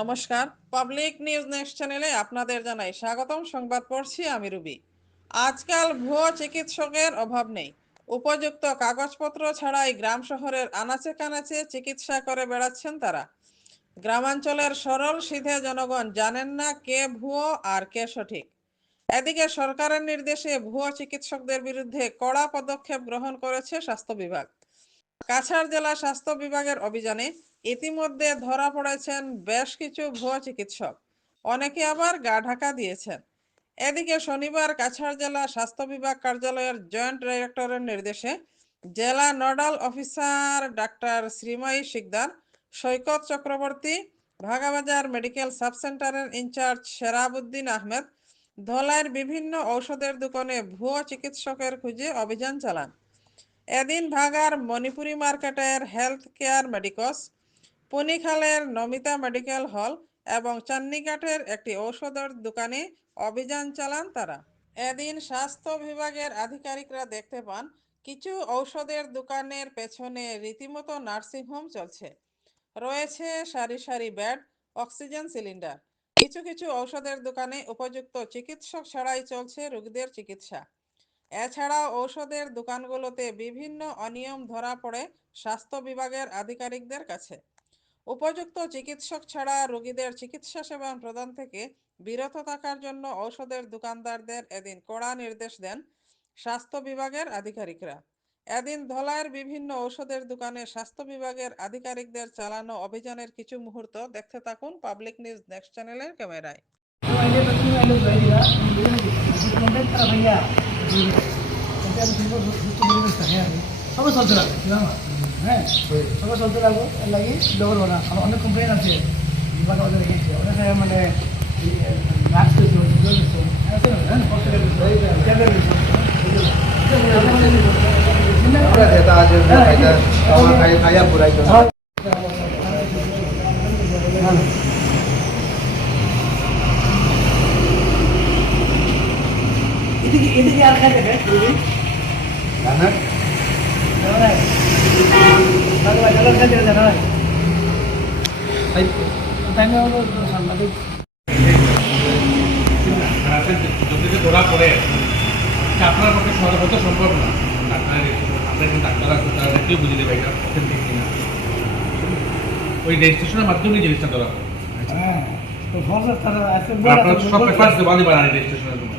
নমস্কার। Public news next চ্যানেলে আপনাদের জানাই স্বাগতম। সংবাদ পড়ছি আমি রুবি। আজকাল ভুয়ো চিকিৎসকের অভাব নেই। উপযুক্ত কাগজপত্র ছাড়াই গ্রাম শহরের আনাচে কানাচে চিকিৎসা করে বেড়াচ্ছেন তারা। গ্রামাঞ্চলের সরল সিধে জনগণ জানেন না কে ভুয়ো আর কে সঠিক। এদিকে সরকারের নির্দেশে ভুয়ো চিকিৎসকদের বিরুদ্ধে কড়া পদক্ষেপ গ্রহণ করেছে স্বাস্থ্য বিভাগ। কাছাড় জেলা স্বাস্থ্য বিভাগের অভিযানে ইতিমধ্যে ধরা পড়েছেন বেশ কিছু ভুয়ো চিকিৎসক। অনেকে আবার গা ঢাকা দিয়েছেন। এদিকে শনিবার কাছাড় জেলা স্বাস্থ্য বিভাগ কার্যালয়ের জয়েন্ট ডাইরেক্টরের নির্দেশে জেলা nodal officer doctor Srimoyee Sikdar, Saikat Chakraborty, Bhagabazar medical sub সেন্টারের ইনচার্জ সেরাবুদ্দিন আহমেদ, ধলাইয়ের বিভিন্ন ঔষধের দোকানে ভুয়ো চিকিৎসকের খুঁজে অভিযান চালান। এদিন ভাগার মণিপুরি মার্কেটের হেলথ কেয়ার মেডিকস পুনিখালের নমিতা মেডিকেল হল এবং চান্নিঘাটের একটি ঔষধের দোকানে অভিযান চালান তারা। এদিন স্বাস্থ্য বিভাগের আধিকারিকরা দেখতে পান, কিছু ঔষধের দোকানের পেছনে রীতিমতো নার্সিংহোম চলছে। রয়েছে সারি সারি বেড, অক্সিজেন সিলিন্ডার। কিছু কিছু ঔষধের দোকানে উপযুক্ত চিকিৎসক ছাড়াই চলছে রোগীদের চিকিৎসা। এছাড়াও ঔষধের দোকানগুলোতে বিভিন্ন অনিয়ম ধরা পড়ে স্বাস্থ্য বিভাগের আধিকারিকদের কাছে। উপযুক্ত চিকিৎসক ছাড়া রোগীদের চিকিৎসা সেবা প্রদান থেকে বিরত থাকার জন্য ঔষধের দোকানদারদের এদিন কড়া নির্দেশ দেন স্বাস্থ্য বিভাগের আধিকারিকরা। এদিন ধলাইয়ের বিভিন্ন ঔষধের দোকানে স্বাস্থ্য বিভাগের আধিকারিকদের চালানো অভিযানের কিছু মুহূর্ত দেখতে থাকুন পাবলিক নিউজ নেক্সট চ্যানেলের ক্যামেরায়। হ্যাঁ সবাই চলতে লাগবো এর লাগি ডবল বানা আমার অনেক কমপ্লেন আছে বিভাগ আমাদের রেখেছে অনেক মানে হ্যাঁ খাইয়া পুরাই এদিকে এদিকে আর খাই দেবে যদি ধরা পড়ে আপনার পক্ষে হতে সম্ভব না ডাক্তার আপনার এখানে ডাক্তার আছে তারা কেউ বুঝে দেবে এটা অথেন্টিক কিনা ওই রেজিস্ট্রেশনের মাধ্যমে জিনিসটা ধরা পড়ে আপনার সব পেপার দেওয়া দেবেন আর রেজিস্ট্রেশনের জন্য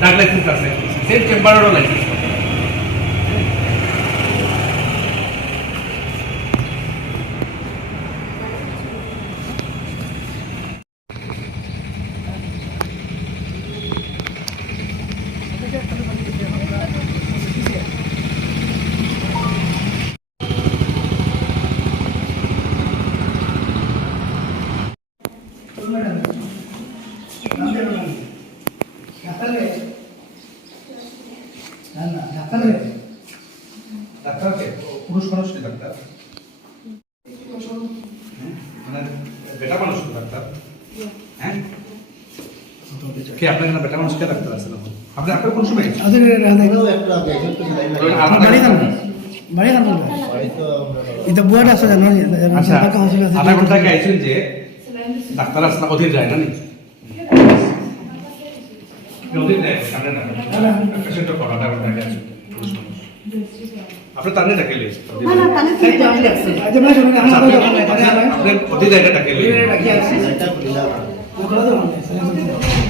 ডাক লাইসেন্স আছে। সেম চেম্বারেরও লাইসেন্স আছে ডাক্তার কে পুরুষ মানুষ কে ডাক্তার হ্যাঁ? মানে বেটা মানুষ তো ডাক্তার হ্যাঁ কে আপনার এখানে বেটা মানুষ কে ডাক্তার আছে আপনি আপনার কোন সময় একটু আগে একটু এটা বুয়াটা আছে জানো আচ্ছা আধা ঘণ্টা আগে আইছেন যে ডাক্তার আসলে অধীর যায় না নি অধীর যায় সামনে না পেশেন্টও করা আধা ঘণ্টা আগে আসুন আপনি তার ডাকেলে আপনি অধীর জায়গা ডাকেলে এটা খুলিলা প্রেসক্রিপশন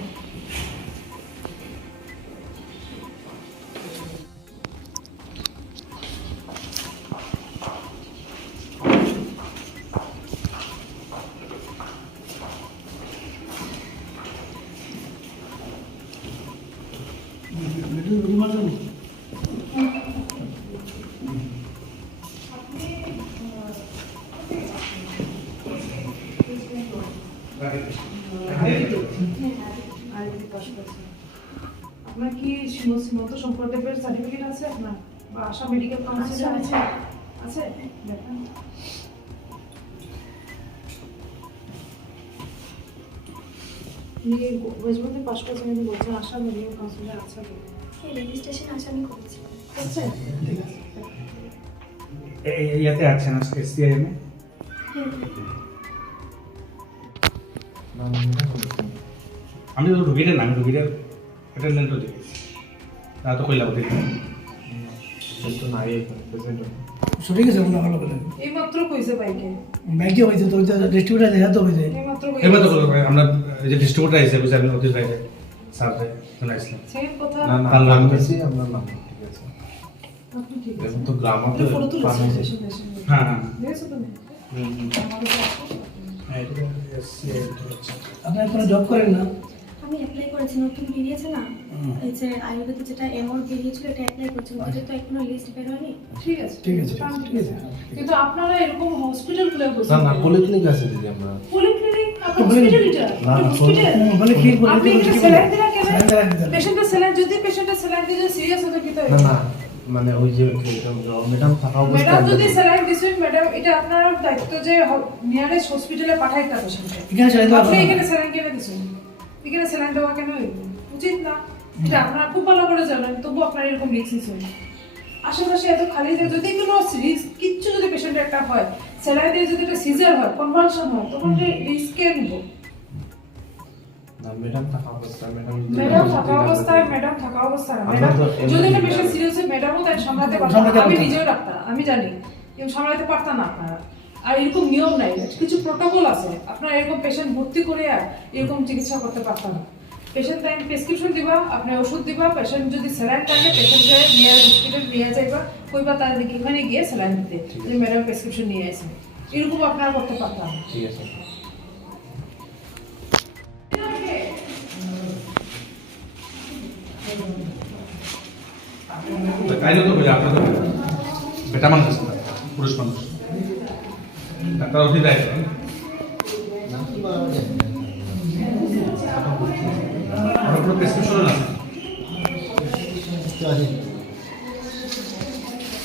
আপনার কি শ্রীমন্ত শঙ্করদেবের সার্টিফিকেট আছে আপনার? বা আসাম মেডিকেল কাউন্সিল আছে, আছে। দেখান। ওয়েস্ট বেঙ্গল করছেন যদি বলছেন আসাম মেডিকেল কাউন্সিলে আছে। এই রেজিস্ট্রেশন আসামি করেছি। আছে ইয়াতে আছেন এসসিআইএম আমি তো রুগীটা না আমি রুগীটার অ্যাটেন্ডেন্টও দেখেছি। তা তো কইলাম দেখি সঠিক আছে কোনো ভালো করে এইমাত্র কইছে বাইকে। ব্যাংকে হয়েছে তো ডিস্ট্রিবিউটার দেখা তো এইমাত্র কইছে। আমরা এই যে ডিস্ট্রিবিউটার অতীত ভাইরে স্যারকে শোনাইছিলাম না আপনার নাম? ঠিক আছে। আপনি এখন তো গ্রামও তো হ্যাঁ হ্যাঁ। হ্যাঁ। আপনার কোনো জব করেন না? আমি অ্যাপ্লাই করেছি নতুন বেরিয়েছে না? এই যে আয়ুর্বেদে যেটা এমর বেরিয়েছিল এটা অ্যাপ্লাই করেছি। ওটা তো এখনও লিস্ট বের হয়নি। ঠিক আছে ঠিক আছে ঠিক আছে। কিন্তু আপনারা এরকম হসপিটাল খুলে না বসে না পলিক্লিনিক আছে দিদি আমরা পলিক্লিনিক বলে- হসপিটাল এটা না, না, হসপিটাল বলে কি বলে আপনি কি বলে? দিলেন কেন? দিতে পেশেন্টের স্যালাইন যদি পেশেন্টের স্যালাইন দিয়ে সিরিয়াস হতো কি তো? না না মানে ওই যে ম্যাডাম থাকা ম্যাডাম অবস্থায় যদি স্যালাইন দিছেন ম্যাডাম এটা আপনার দায়িত্ব যে নিয়ারেস্ট হসপিটালে পাঠাইতে হবে পেশেন্টকে স্যালাইন দেওয়া আপনি এখানে স্যালাইন কেন দিছেন? এখানে স্যালাইন দেওয়া কেন উচিত না। এটা আপনারা খুব ভালো করে জানেন তবু আপনার এরকম রিস্ক নিছেন আশেপাশে এত খালি জায়গা যদি কোনো রিস্ক কিচ্ছু যদি পেশেন্টের একটা হয় স্যালাইন দিয়ে যদি একটা সিজার হয় কনভালশন হয় তখন রিস্ক কে নিব? না ম্যাডাম থাকা অবস্থায় ম্যাডাম ম্যাডাম থাকা অবস্থায় ম্যাডাম থাকা অবস্থায় ম্যাডাম যদি একটা পেশেন্ট সিরিয়াস হয় ম্যাডামও তাই সামলাতে পারতাম আমি নিজেও ডাক্তার আমি জানি। কেউ সামলাতে পারতাম না আপনারা। আর এরকম নিয়ম নাই। কিছু প্রোটোকল আছে। আপনারা এরকম পেশেন্ট ভর্তি করে আর এরকম চিকিৎসা করতে পারতাম না। পেশেন্ট টাইম প্রেসক্রিপশন দিবা আপনি ওষুধ দিবা পেশেন্ট যদি স্যালাইন থাকে পেশেন্টকে নিয়ে হসপিটাল নিয়ে যাইবা কইবা তার দিকে এখানে গিয়ে স্যালাইন দিতে। যে ম্যাডাম প্রেসক্রিপশন নিয়ে আসেন এরকম আপনারা করতে পারতাম। ঠিক আছে। তাই তো বলি আপনাদের বেটা মানুষ পুরুষ মানুষ। ডাক্তার অতীত আইসে আপনার প্রেসক্রিপশন আছে।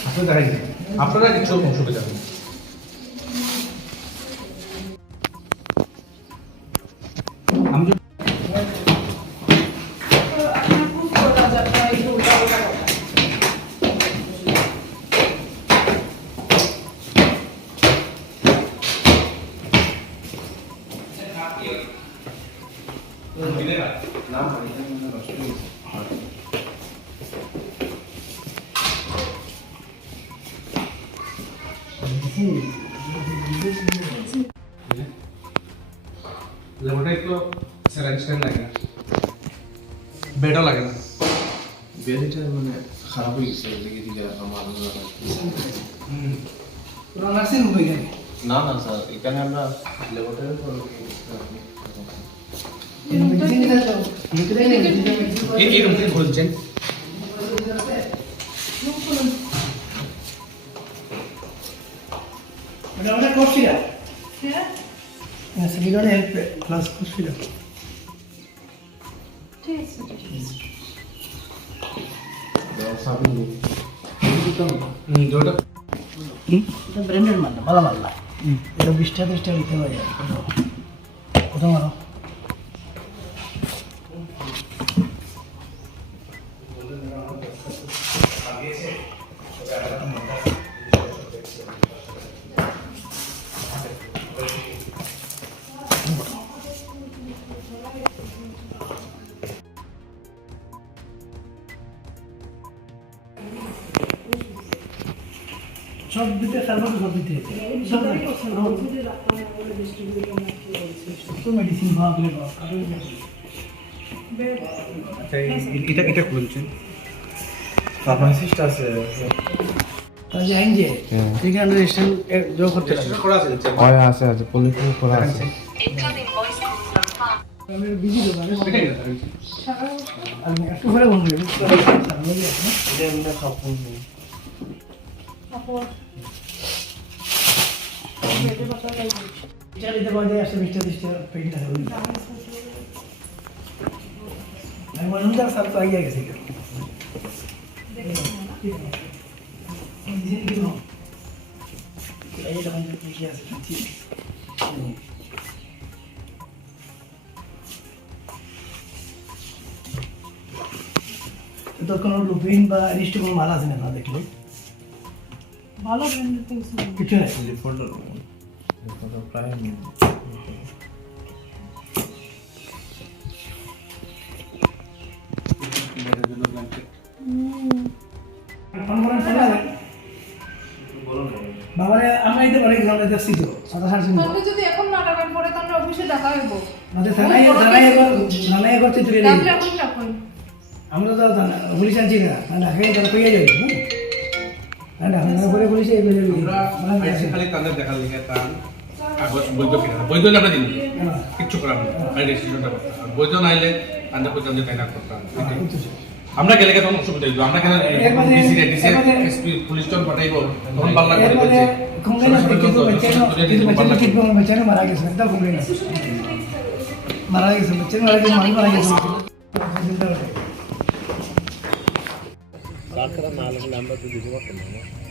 আপনি দেখাই আপনারা কিছু অসুবিধা নেই নার্সিং হোম এখানে না না স্যার এখানে আমরা ল্যাবরেটরি মেডিসিন দিতে তো ভিতরে মেডিসিন এই এই রুম থেকে বলছেন ওটা করছিলা হ্যাঁ। সেকেন্ডারি হেল্প ক্লাস করছিলা। ঠিক আছে ঠিক আছে। ব্র্যান্ডেড মাল ভালো মাল না। এটা বিশ টাকা ত্রিশ টাকা দিতে পারি। কোথাও দিতে সার্ভার সব দিতে তো মেডিসিন আচ্ছা এটা এটা খুলছেন। ফার্মাসিস্ট আছে হ্যাঁ। লাগবে। করা আছে হয় আছে আছে পলিক্লিনিক করা আছে। আমি বিজি তো আমি একটু করি এটা দিতে পারলে তো কোনো লুপিন বা রিস্টে কোনো মাল আছে না দেখলে? ভালো ব্র্যান্ডের তো নেই। কিছু নাই ফোন করেন ফোন বাবারে আমরা এতে দেখছি তো। সাদা সাড়ে তিন যদি এখন না টাকান পরে তাহলে অফিসে দেখা হইব। আমাদের থানায় থানায় একবার থানায় করতে তুলে নিয়ে ডাকলে এখন রাখুন আমরা তো পুলিশ আনছি না। না ঢাকায় তারা কইয়া যাবে বৈধ কিনা। বৈধ আমরা দিন কিচ্ছু করার নেই। আমি রেজিস্ট্রেশনটা করতাম বৈধ না হলে তাদের করতাম যে তাই করতাম। আমরা গেলে কেন অসুবিধা হইল আমরা কেন এরপরে- ডিসি ডিসি এসপি পুলিশ জন পাঠাইব তখন পাল্লা করে বলছে মারা গেছে মারা গেছে মারা গেছে মানুষ মারা গেছে। আমরা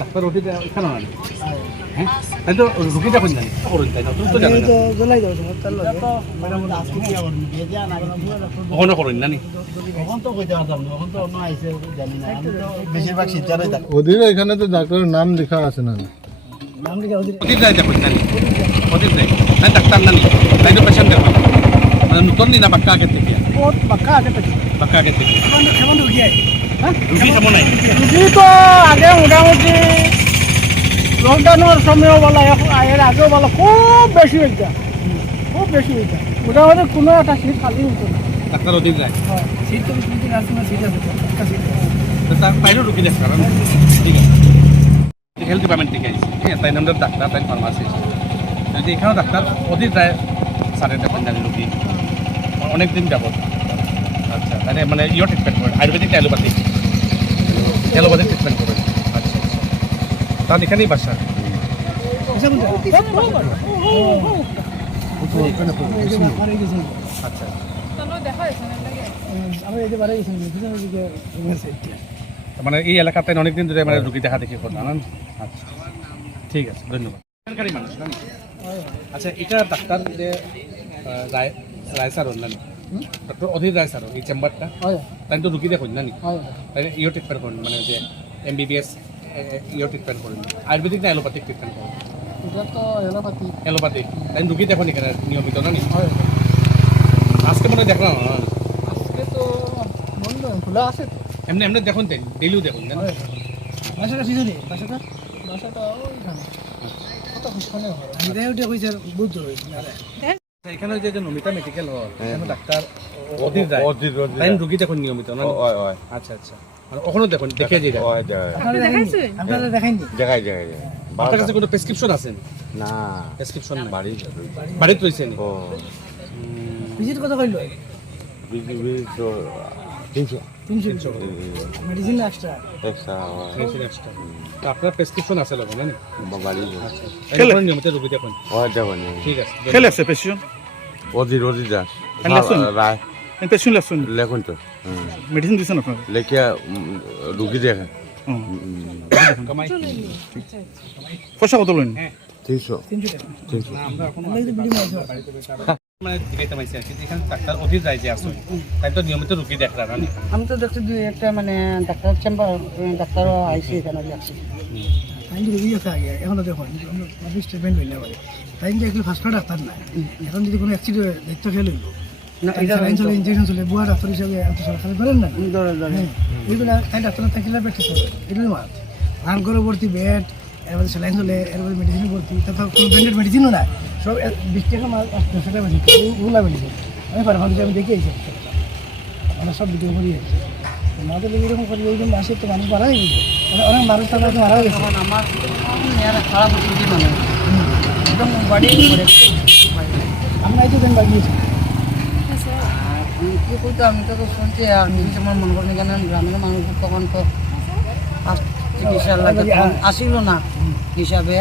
ডাক্তার ওটি এখানে আনি। হ্যাঁ? তাই তো রুগীটা কোন জানি। করুন তাই না? তুমি তো জানো তো জ্বলাই দাও তোমার তার লগে। কখনো করুন জানি ওদের এখানে তো ডাক্তারের নাম লেখা আছে না নাম লিখা ওদের দেখুন জানি অতীত রায়। তাই ডাক্তার নানি তাই তো পেশেন্ট দেখুন। মানে নতুন নি না বাক্কা আগের থেকে? বহুত পাক্কা আছে পেছি বাক্কা আগের থেকে। রুগী তো আগে মোটামুটি লকডাউনের সময় বলা এর আগেও বলা খুব বেশি হইতা খুব বেশি হইতা মোটামুটি কোনো একটা সিট খালি হতো না ডাক্তার অতীত রায় সিট তো কিন্তু আছে না সিট আছে সিট তার তাইরও রুগী দেখতে পারেন ঠিক আছে। হেলথ ডিপার্টমেন্ট থেকে আইসি ঠিক আছে তাই নামটা ডাক্তার তাই ফার্মাসিস্ট যদি এখানেও ডাক্তার অতীত রায় দেখুন জানি রুগী অনেক দিন যাবত। আচ্ছা তাহলে মানে ইয়ে ট্রিটমেন্ট করেন আয়ুর্বেদিক অ্যালোপ্যাথিক অ্যালোপ্যাথিক ট্রিটমেন্ট করেন আচ্ছা আচ্ছা। তাহলে এখানেই বাসা। আচ্ছা। মানে এই এলাকাতে অনেকদিন ধরে মানে রুগী দেখা দেখি করলাম আচ্ছা। ঠিক আছে ধন্যবাদ। মানুষ আচ্ছা এটা ডাক্তার যে রায় স্যার নানি ডক্টর অধীর রায় স্যার এই চেম্বারটা হয়। তাই তো রুগী দেখুন হয়। তাই ইও ট্রিটমেন্ট করুন মানে যে এম বিবিএস ইও ট্রিটমেন্ট করুন আয়ুর্বেদিক না অ্যালোপ্যাথিক ট্রিটমেন্ট করুন এটা তো এলাকাতি অ্যালোপ্যাথিক তাই রুগী দেখুন এখানে নিয়মিত নানি আজকে মনে হয় দেখলাম। আজকে তো খোলা আছে তো। এমনি এমনি দেখুন তাই ডেলিও দেখুন জানেন? বাসাটা সিজনে বাসাটা বাসাটা ওইখানে। কত খুশখানে বুঝতে আচ্ছা, এখানে যে যে নমিতা মেডিকেল হল এখানে ডাক্তার অধীর রায়। তাই রুগী দেখুন নিয়মিত না? হয় হয় আচ্ছা আচ্ছা। মানে ওখানেও দেখুন দেখে যে আপনারা দেখাইনি? জায়গায় জায়গায় জায়গায় আপনার কাছে কোনো প্রেসক্রিপশন আছে না। প্রেসক্রিপশন নাই? বাড়ি বাড়িতে রয়েছে ভিজিট কত কইলো মেডিসিন এক্সট্রা এক্সট্রা হয়। মেশিন এক্সট্রা আপনার প্রেসক্রিপশন আছে লোক না বাড়ি আচ্ছা। তাই নিয়মিত রুগী দেখুন। হয় যাবনি ঠিক আছে খেলে আছে পেশন অধীর অধীর দাস লেখুন। রায়। পেশন লেখছেন লেখুন। তো। মেডিসিন দিচ্ছেন আপনার? লেখে রুগী দেখে হুম। পয়সা কত তিনশো। তিনশো আমরা মারছো মানে দেখাইতে পাইছি আর কি এখানে ডাক্তার যে আছে। তাই তো নিয়মিত রুগী দেখরা না আমি তো দেখছি দুই একটা মানে ডাক্তার চেম্বার ডাক্তারও আইসি এখানে দেখছি টাইম রুগী আছে আগে এখন দেখো অফিস ট্রিটমেন্ট হইলে পারে টাইম যে এগুলো ফার্স্ট ডাক্তার নাই এখন যদি কোনো অ্যাক্সিডেন্ট দায়িত্ব চলে ইঞ্জেকশন চলে বুয়া ডাক্তার হিসাবে এত সরকারি করেন না ধরে ধরে এইগুলো তাই ডাক্তার থাকলে প্র্যাকটিস হবে বেড এরপরে স্যালাইন চলে এরপরে মেডিসিন ভর্তি তারপর কোনো ব্র্যান্ডেড মেডিসিনও নাই সব বিশ টাকা মাল দশ টাকা মেডিসিন ওগুলা মেডিসিন আমি পারফরমেন্স আমি দেখে আইছি আমরা সব ভিডিও করি। আইছি আমাদের এরকম করি ওই আসে তো মানুষ মারা গেছে অনেক- অনেক মানুষ তারা মারা গেছে। আমার খারাপ হচ্ছে মানে একদম বাড়ি আমরা এই তো দেন বাগিয়েছি কি করতো আমি তো তো শুনছি আর কিছু আমার মনে করেন কেন গ্রামের মানুষ তখন তো ফার্স্ট চিকিৎসার লাগে আসিল না। হিসাবে।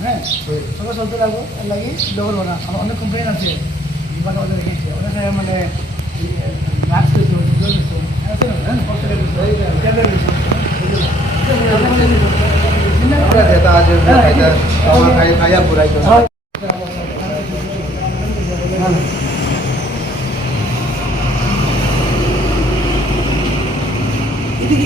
হ্যাঁ হসপিটাল দিচ্ছে ট্যাবলেট দিচ্ছে আমরা যেটা আছে খাইতে আমার খাই খাইয়া পুরাই তো এদিকে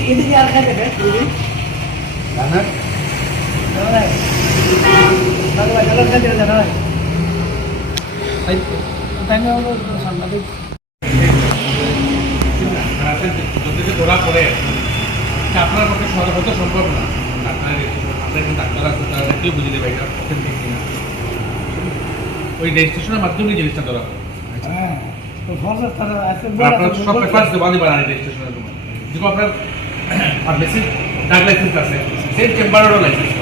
এদিকে আর খাই দেবে জানা জানা নাই বাংলা গালার খাই দেবে জানা নাই ধরা পড়ে আপনার পক্ষে সহজে হয়তো সম্ভব না। আপনার এখানে ডাক্তার আছে তারা কেউ বুঝে দেবে এটা অথেন্টিক কিনা। ওই রেজিস্ট্রেশনের মাধ্যমে জিনিসটা ধরা পড়ে হ্যাঁ তো ফর্ম তারা আছে আপনার সব পেপার দেওয়া দেবেন রেজিস্ট্রেশনের সময় যেমন আপনার ফার্মেসির ডাক লাইসেন্স আছে। সেই চেম্বারেরও লাইসেন্স